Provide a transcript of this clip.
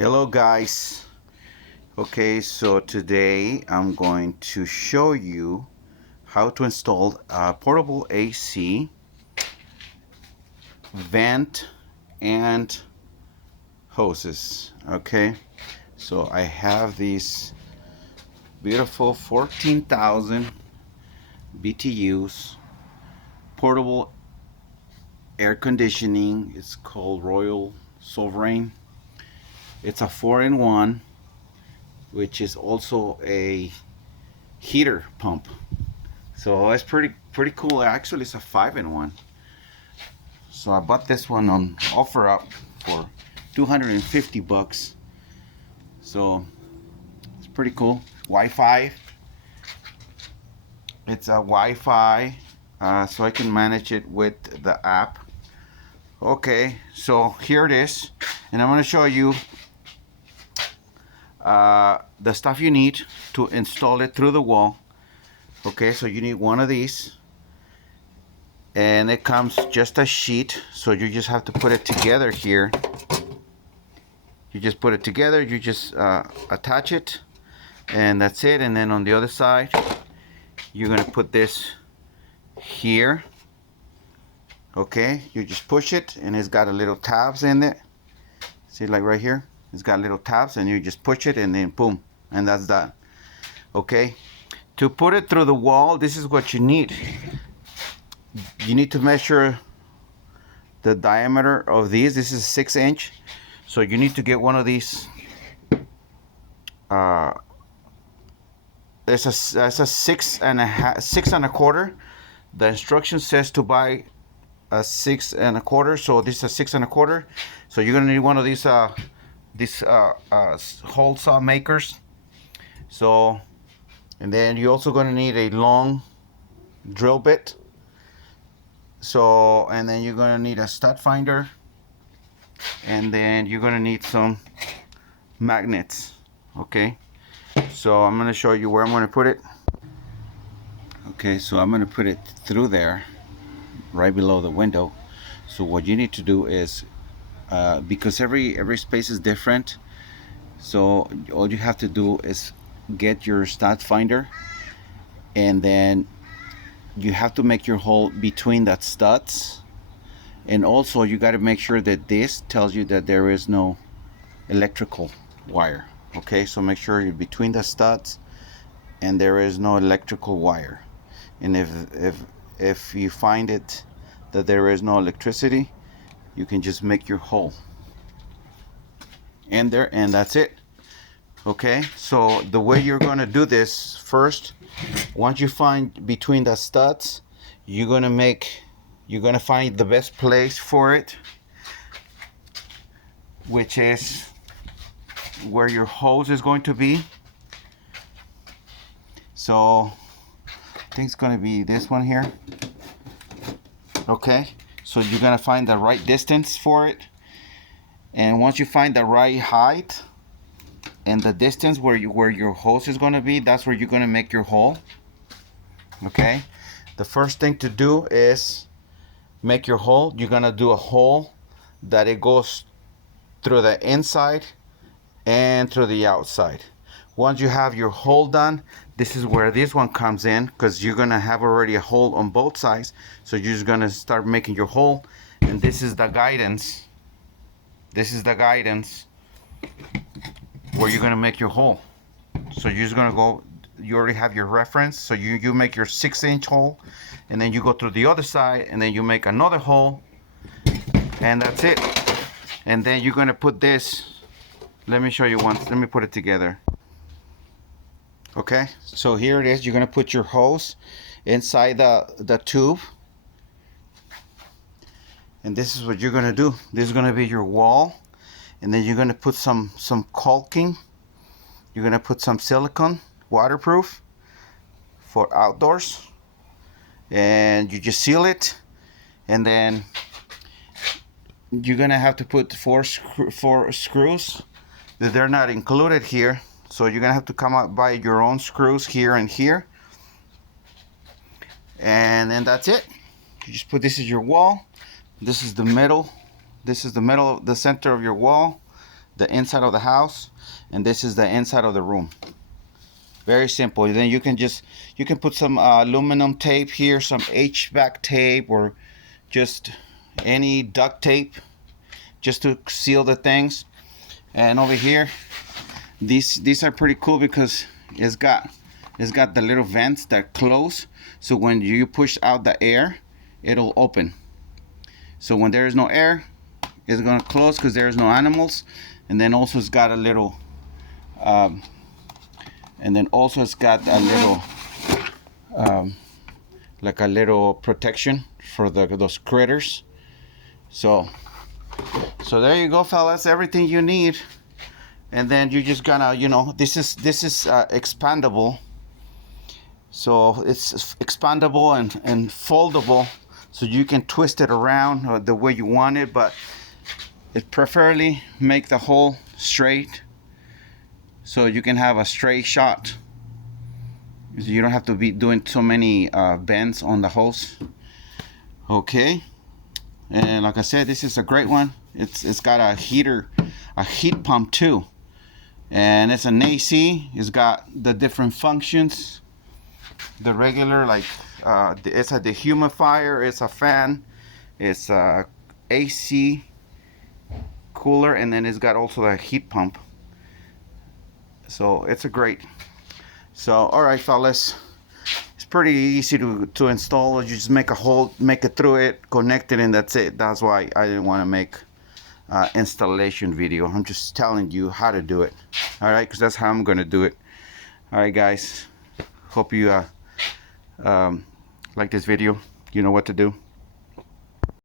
Hello guys. Okay, so today I'm going to show you how to install a portable AC vent and hoses. Okay, so I have these beautiful 14,000 BTUs portable air conditioning. It's called Royal Sovereign. It's a 4-in-1, which is also a heater pump. So it's pretty cool. Actually, it's a 5-in-1. So I bought this one on OfferUp for 250 bucks. So it's pretty cool. Wi-Fi. It's a Wi-Fi, so I can manage it with the app. Okay, so here it is, and I'm going to show you the stuff you need to install it through the wall. Okay, so you need one of these, and it comes just a sheet, so you just have to put it together here. You just put it together, you just attach it, and that's it. And then on the other side, you're gonna put this here. Okay, you just push it, and it's got a little tabs in it. See, like right here, it's got little tabs, and you just push it, and then boom, and that's that. Okay, to put it through the wall, this is what you need. You need to measure the diameter of these. This is 6-inch, so you need to get one of these. It's a 6.25. The instruction says to buy a 6.25, so this is a 6.25. So you're gonna need one of these hole saw makers. So, and then you're also gonna need a long drill bit. So, and then you're gonna need a stud finder, and then you're gonna need some magnets. Okay, so I'm gonna show you where I'm gonna put it. Okay, so I'm gonna put it through there, right below the window. So what you need to do is, because every space is different, so all you have to do is get your stud finder, and then you have to make your hole between that studs. And also you got to make sure that this tells you that there is no electrical wire. Okay, so make sure you're between the studs and there is no electrical wire. And if you find it that there is no electricity, you can just make your hole in there, and that's it. Okay, so the way you're going to do this, first, once you find between the studs, you're going to find the best place for it, which is where your hose is going to be. So I think it's going to be this one here. Okay, so you're going to find the right distance for it, and once you find the right height and the distance where your hose is going to be, that's where you're going to make your hole. Okay, the first thing to do is make your hole. You're going to do a hole that it goes through the inside and through the outside. Once you have your hole done, this is where this one comes in, because you're going to have already a hole on both sides. So you're just going to start making your hole, and this is the guidance. This is the guidance where you're going to make your hole. So you're just going to go, you already have your reference, so you make your 6-inch hole, and then you go through the other side, and then you make another hole, and that's it. And then you're going to put this, let me show you once, let me put it together. Okay, so here it is. You're going to put your hose inside the tube, and this is what you're going to do. This is going to be your wall, and then you're going to put some caulking. You're going to put some silicone, waterproof for outdoors, and you just seal it. And then you're going to have to put four screws. They're not included here, so you're going to have to come out by your own screws here and here. And then that's it. You just put, this is your wall. This is the middle. This is the middle, the center of your wall. the inside of the house, and this is the inside of the room. Very simple. Then you can put some aluminum tape here, some HVAC tape, or just any duct tape, just to seal the things. And over here, these are pretty cool because it's got the little vents that close, so when you push out the air, it'll open. So when there is no air, it's gonna close because there's no animals. And then also it's got a little like a little protection for those critters. So there you go, fellas, everything you need. And then you just gonna, this is expandable. So it's expandable and foldable, so you can twist it around the way you want it, but it preferably make the hole straight so you can have a straight shot. You don't have to be doing so many bends on the hose. Okay, and like I said, this is a great one. It's got a heat pump too, and it's an AC. It's got the different functions. The regular, like it's a dehumidifier, it's a fan, it's a AC cooler, and then it's got also a heat pump. So it's a great. So all right, fellas, it's pretty easy to install. You just make a hole, make it through it, connect it, and that's it. That's why I didn't want to make installation video. I'm just telling you how to do it. All right, because that's how I'm gonna do it. All right, guys, hope you like this video. You know what to do.